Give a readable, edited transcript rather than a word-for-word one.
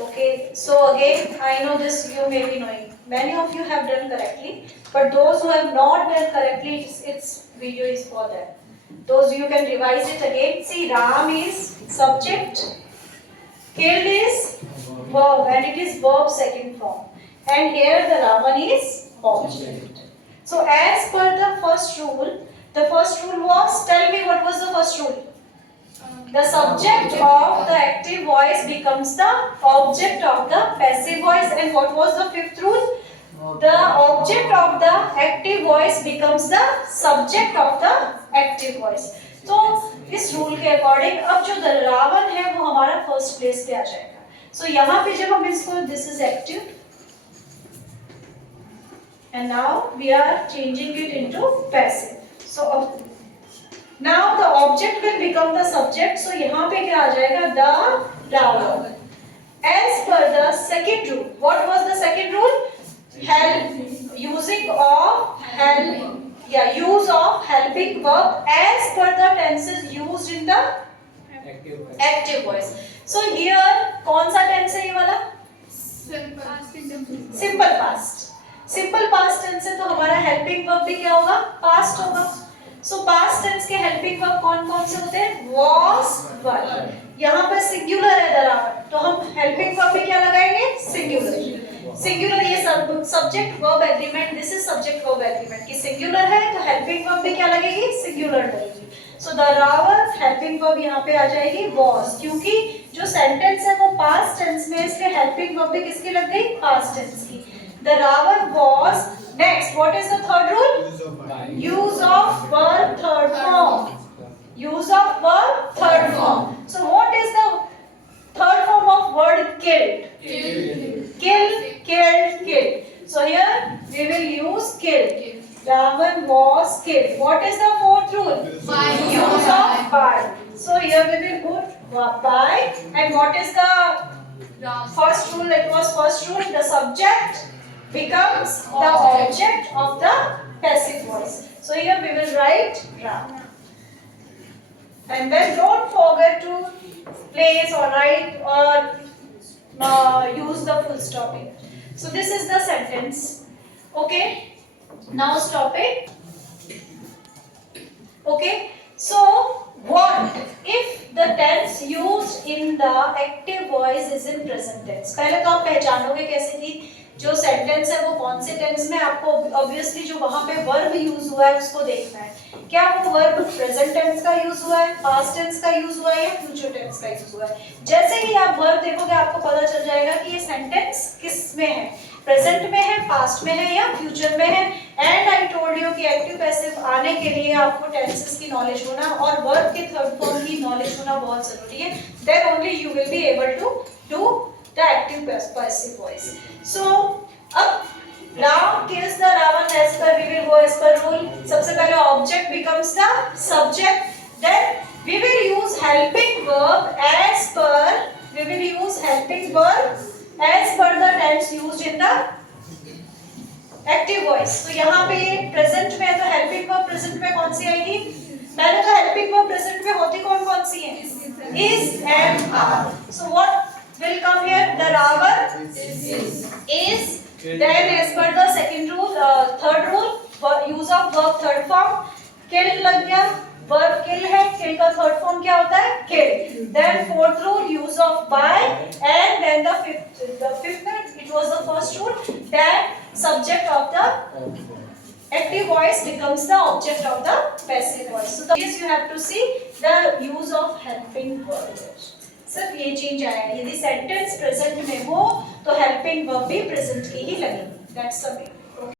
Okay, so again, I know this you may be knowing. Many of you have done correctly, but those who have not done correctly, its video is for them. Those you can revise it again. See, Ram is subject, killed is verb, and it is verb second form. And here the Ravan is object. So as per the first rule was, tell me what was the first rule? The subject of the active voice becomes the object of the passive voice. And what was the fifth rule? The object of the active voice becomes the subject of the active voice. तो इस rule के according अब जो रावण है वो हमारा first place पे आ जाएगा. सो यहाँ पे जब हम इसको this is active and now we are changing it into passive. So now the object will become the subject. So यहाँ पे क्या आ जाएगा? The Ravan. As per the second rule, what was the second rule? Help, using of help, use of helping verb as per the tenses used in the active voice. So here कौन सा tense है ये वाला? Simple past. Simple past tense है तो हमारा helping verb भी क्या होगा? पास्ट होगा. सो पास्ट टेंस के हेल्पिंग वर्ब कौन कौन से होते हैं? was, were. यहाँ पर सिंगुलर है दरावर, तो हम हेल्पिंग वर्ब में क्या लगाएंगे? सिंगुलर. सिंगुलर ये subject verb agreement, this is subject verb agreement कि सिंगुलर है तो हेल्पिंग वर्ब में क्या लगेगी? सिंगुलर लगेगी. सो द रावर हेल्पिंग वर्ब यहाँ पे आ जाएगी was, क्योंकि जो सेंटेंस है वो पास्ट टेंस में, इसलिए हेल्पिंग वर्ब भी किसकी लग गई? पास्ट टेंस की. The Ravan was. Next, what is the third rule? Use of verb third form. Use of verb third form. So what is the third form of word killed? Kill, killed, killed. So here we will use killed. Ravan was killed. What is the fourth rule? Use of by. So here we will put by. And what is the first rule? It was first rule. The subject becomes the object of the passive voice. So here we will write Ram. And then don't forget to place or write or use the full stop here. So this is the sentence. Okay. Now stop it. Okay. So what if the tense used in the active voice is in present tense? पहले तो आप पहचानोगे कैसे कि जो sentence है वो कौन से टेंस में, आपको ऑब्वियसली जो वहां पे वर्ब यूज हुआ है उसको देखना है. क्या वो वर्ब प्रेजेंट टेंस का यूज हुआ है, पास्ट टेंस का यूज हुआ है या फ्यूचर टेंस का यूज हुआ है. जैसे ही आप वर्ब देखोगे आपको पता चल जाएगा कि ये सेंटेंस किस में है, प्रेजेंट में है, पास्ट में है या फ्यूचर में है. एंड आई टोल्ड यू कि एक्टिव पैसिव आने के लिए आपको टेंसेस की नॉलेज होना और वर्ब के थर्ड फॉर्म की नॉलेज होना बहुत जरूरी है. Then only you will be able to do the active passive voice. So अब Ram kills the Ravan as per, we will go as per rule. सबसे पहले object becomes the subject. Then we will use helping verb as per, we will use helping verb as per the tense used in the active voice. तो यहाँ पे present में है तो helping verb present में कौन सी आएगी? पहले तो helping verb present में होती कौन सी है? Is and are. So what will come here? The Ravan is. Then as per the second rule, third rule, use of verb third form. Kill लग गया, verb kill है, kill का third form क्या होता है? Kill. Then fourth rule, use of by, and then the fifth it was the first rule, that subject of the active voice becomes the object of the passive voice. So this you have to see the use of helping verb. सिर्फ ये change आया है. यदि sentence present में हो तो helping verb भी present की ही लगेगी. That's the